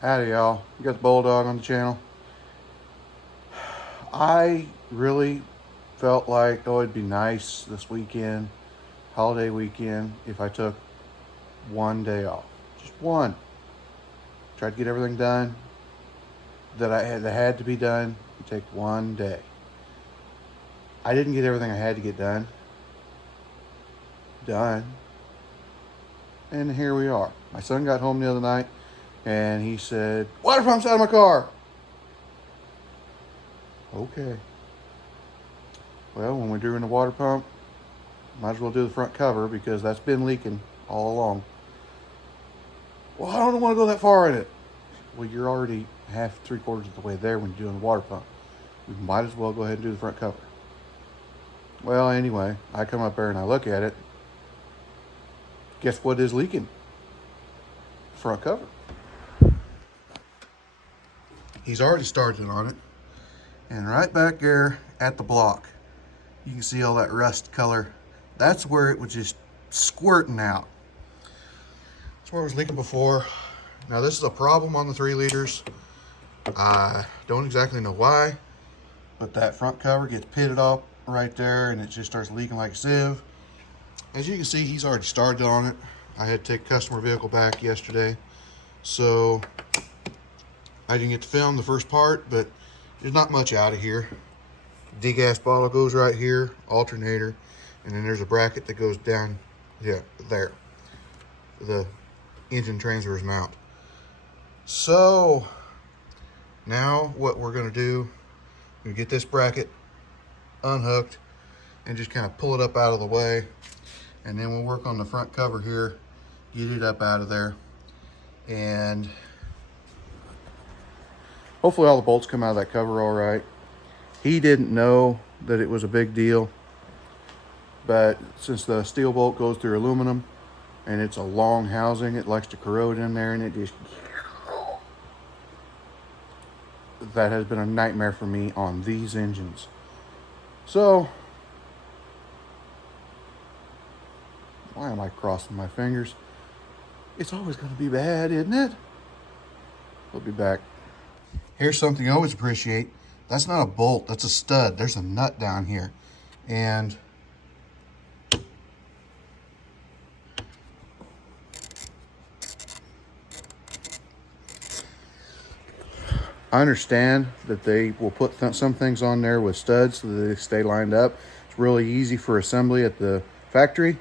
Howdy y'all, you got the Bulldog on the channel. I really felt like, it'd be nice this weekend, holiday weekend, if I took one day off. Just one. Tried to get everything done that had to be done. Take one day. I didn't get everything I had to get done. And here we are. My son got home the other night and he said, "Water pump's out of my car." Okay. Well, when we're doing the water pump, might as well do the front cover because that's been leaking all along. Well, I don't want to go that far in it. Well, you're already half, 3/4 of the way there when you're doing the water pump. We might as well go ahead and do the front cover. Well, anyway, I come up there and I look at it. Guess what is leaking? Front cover. He's already started on it. And right back there at the block, you can see all that rust color. That's where it was just squirting out. That's where it was leaking before. Now this is a problem on the 3 liters. I don't exactly know why, but that front cover gets pitted off right there and it just starts leaking like a sieve. As you can see, he's already started on it. I had to take customer vehicle back yesterday, so I didn't get to film the first part, but there's not much out of here. Degas bottle goes right here, alternator, and then there's a bracket that goes down, there, the engine transfers mount. So now what we're going to do, we get this bracket unhooked and just kind of pull it up out of the way, and then we'll work on the front cover here, get it up out of there, and hopefully all the bolts come out of that cover all right. He didn't know that it was a big deal, but since the steel bolt goes through aluminum and it's a long housing, it likes to corrode in there, and it just, that has been a nightmare for me on these engines. So why am I crossing my fingers? It's always going to be bad, isn't it? We'll be back. Here's something I always appreciate. That's not a bolt, that's a stud. There's a nut down here. And I understand that they will put some things on there with studs so that they stay lined up. It's really easy for assembly at the factory.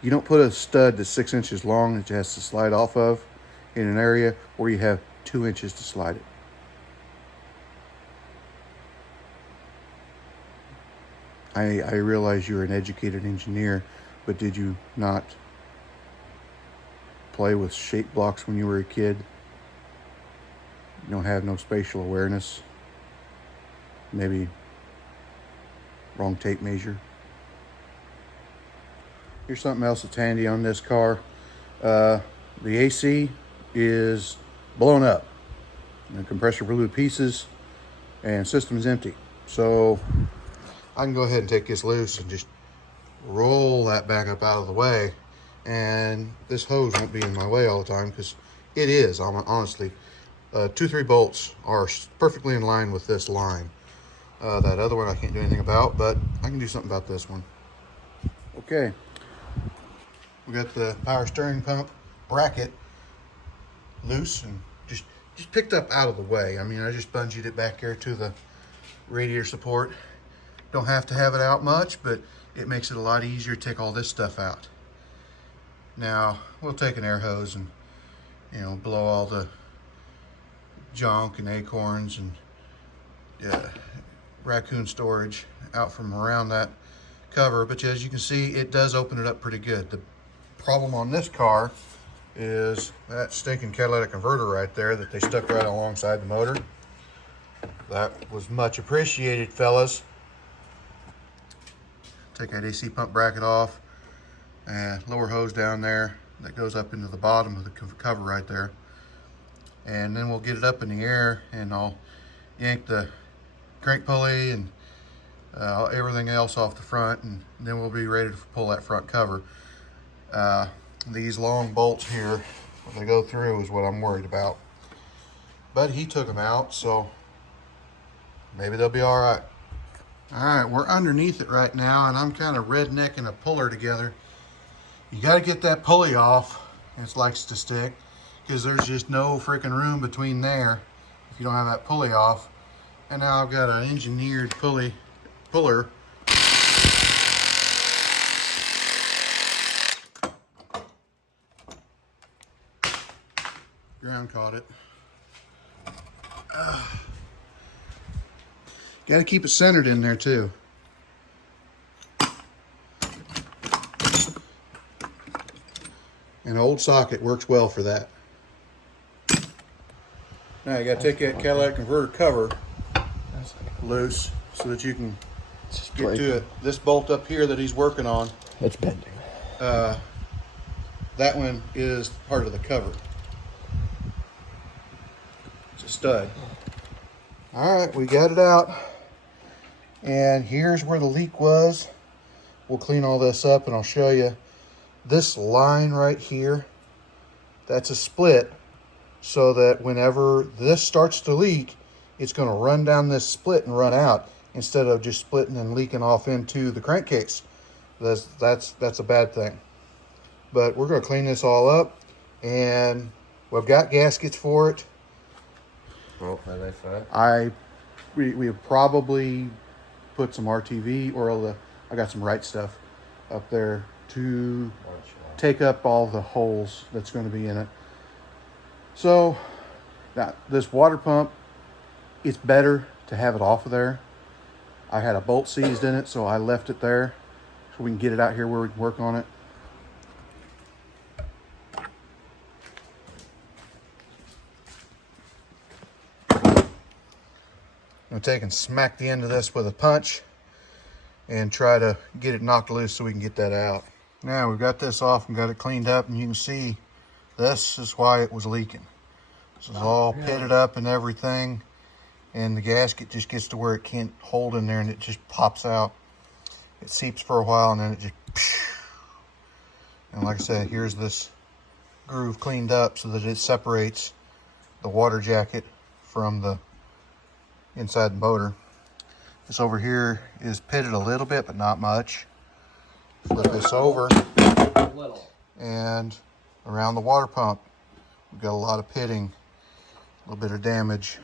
You don't put a stud that's 6 inches long that it has to slide off of in an area where you have 2 inches to slide it. I realize you're an educated engineer, but did you not play with shape blocks when you were a kid? You don't have no spatial awareness. Maybe wrong tape measure. Here's something else that's handy on this car. The AC is blown up. The compressor blew to pieces and system is empty. So I can go ahead and take this loose and just roll that back up out of the way, and this hose won't be in my way all the time, because it is, honestly. 2-3 bolts are perfectly in line with this line. That other one I can't do anything about, but I can do something about this one. Okay, we got the power steering pump bracket loose and just picked up out of the way. I mean, I just bungeed it back here to the radiator support. Don't have to have it out much, but it makes it a lot easier to take all this stuff out. Now we'll take an air hose and, blow all the junk and acorns and raccoon storage out from around that cover. But as you can see, it does open it up pretty good. The problem on this car is that stinking catalytic converter right there that they stuck right alongside the motor. That was much appreciated, fellas. Take that AC pump bracket off and lower hose down there that goes up into the bottom of the cover right there, and then we'll get it up in the air and I'll yank the crank pulley and everything else off the front, and then we'll be ready to pull that front cover. these long bolts here, when they go through, is what I'm worried about. But he took them out, so maybe they'll be all right. All right, we're underneath it right now, and I'm kind of rednecking a puller together. You got to get that pulley off. It likes to stick because there's just no freaking room between there if you don't have that pulley off. And now I've got an engineered puller. Ground caught it. Got to keep it centered in there too. An old socket works well for that. Now you got to take that catalytic converter cover loose so that you can get to it. This bolt up here that he's working on, it's bending. That one is part of the cover. It's a stud. All right, we got it out. And here's where the leak was. We'll clean all this up and I'll show you. This line right here, that's a split, so that whenever this starts to leak, it's going to run down this split and run out instead of just splitting and leaking off into the crankcase. That's a bad thing. But we're going to clean this all up, and we've got gaskets for it. Oh, are they fat? We have probably put some RTV or I got some right stuff up there to take up all the holes that's going to be in it. So now this water pump, it's better to have it off of there. I had a bolt seized in it, so I left it there so we can get it out here where we can work on it. I'm going to take and smack the end of this with a punch and try to get it knocked loose so we can get that out. Now we've got this off and got it cleaned up, and you can see this is why it was leaking. This is all pitted up and everything, and the gasket just gets to where it can't hold in there and it just pops out. It seeps for a while and then it just, and like I said, here's this groove cleaned up so that it separates the water jacket from the inside the motor. This over here is pitted a little bit, but not much. Flip this over, and around the water pump, we've got a lot of pitting, a little bit of damage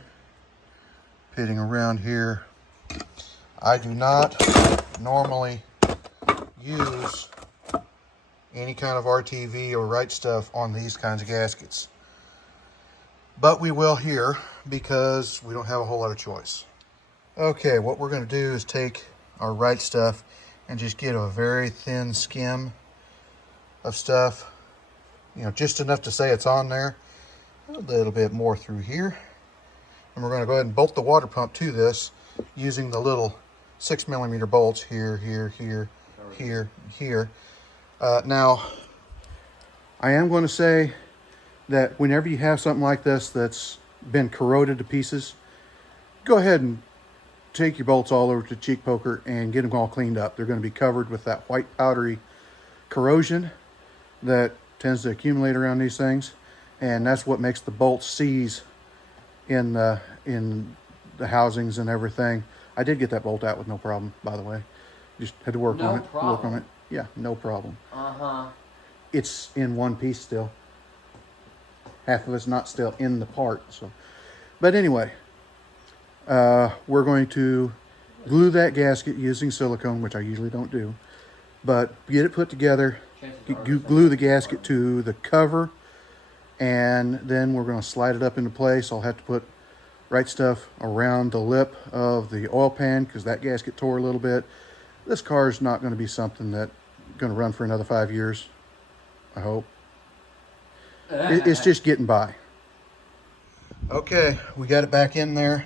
pitting around here. I do not normally use any kind of RTV or right stuff on these kinds of gaskets, but we will here because we don't have a whole lot of choice. Okay, what we're going to do is take our right stuff and just get a very thin skim of stuff, you know, just enough to say it's on there, a little bit more through here. And we're going to go ahead and bolt the water pump to this using the little 6mm bolts here, here, here, here, here. Now, I am going to say that whenever you have something like this that's been corroded to pieces, go ahead and take your bolts all over to Cheek Poker and get them all cleaned up. They're going to be covered with that white powdery corrosion that tends to accumulate around these things, and that's what makes the bolts seize in the housings and everything. I did get that bolt out with no problem, by the way. Just had to work on it. Work on it. Yeah, no problem. It's in one piece still. Half of it's not still in the part. So, but anyway, we're going to glue that gasket using silicone, which I usually don't do, but get it put together, glue the gasket to the cover, and then we're going to slide it up into place. I'll have to put right stuff around the lip of the oil pan because that gasket tore a little bit. This car is not going to be something that's going to run for another 5 years, I hope. It's just getting by. Okay, we got it back in there.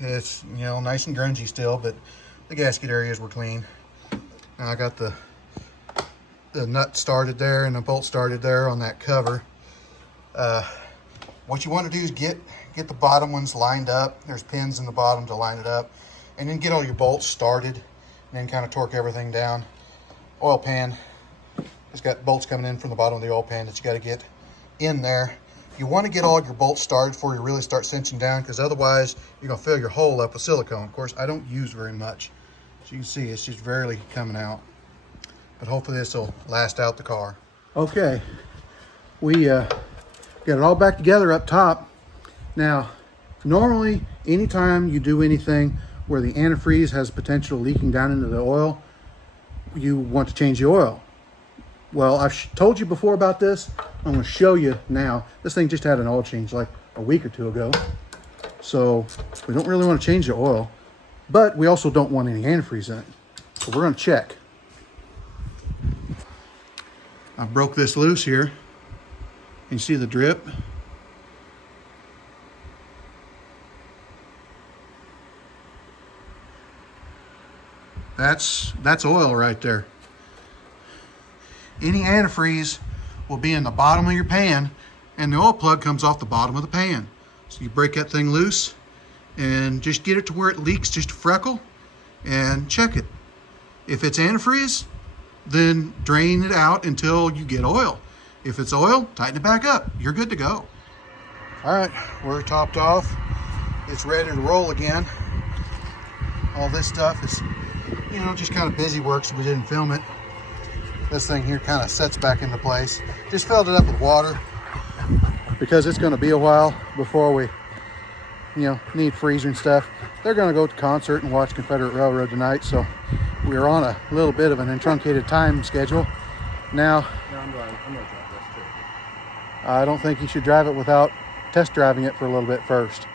It's, you know, nice and grungy still, but the gasket areas were clean. Now I got the nut started there and the bolt started there on that cover. What you want to do is get the bottom ones lined up. There's pins in the bottom to line it up, and then get all your bolts started, and then kind of torque everything down. Oil pan It's got bolts coming in from the bottom of the oil pan that you got to get in there. You want to get all your bolts started before you really start cinching down, because otherwise you're going to fill your hole up with silicone. Of course, I don't use very much. As you can see, it's just barely coming out. But hopefully this will last out the car. Okay, we got it all back together up top. Now, normally, anytime you do anything where the antifreeze has potential leaking down into the oil, you want to change the oil. Well, I've told you before about this. I'm going to show you now. This thing just had an oil change like a week or two ago. So we don't really want to change the oil, but we also don't want any antifreeze in it. So we're going to check. I broke this loose here. You see the drip? That's oil right there. Any antifreeze will be in the bottom of your pan, and the oil plug comes off the bottom of the pan. So you break that thing loose and just get it to where it leaks just a freckle and check it. If it's antifreeze, then drain it out until you get oil. If it's oil, tighten it back up. You're good to go. All right, we're topped off. It's ready to roll again. All this stuff is, just kind of busy work, so we didn't film it. This thing here kind of sets back into place. Just filled it up with water because it's going to be a while before we, need freezer and stuff. They're going to go to concert and watch Confederate Railroad tonight, so we're on a little bit of an truncated time schedule. Now, I don't think you should drive it without test driving it for a little bit first.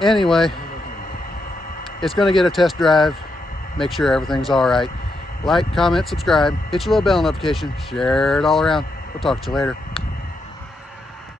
Anyway, it's going to get a test drive. Make sure everything's all right. Like, comment, subscribe, hit your little bell notification, share it all around. We'll talk to you later.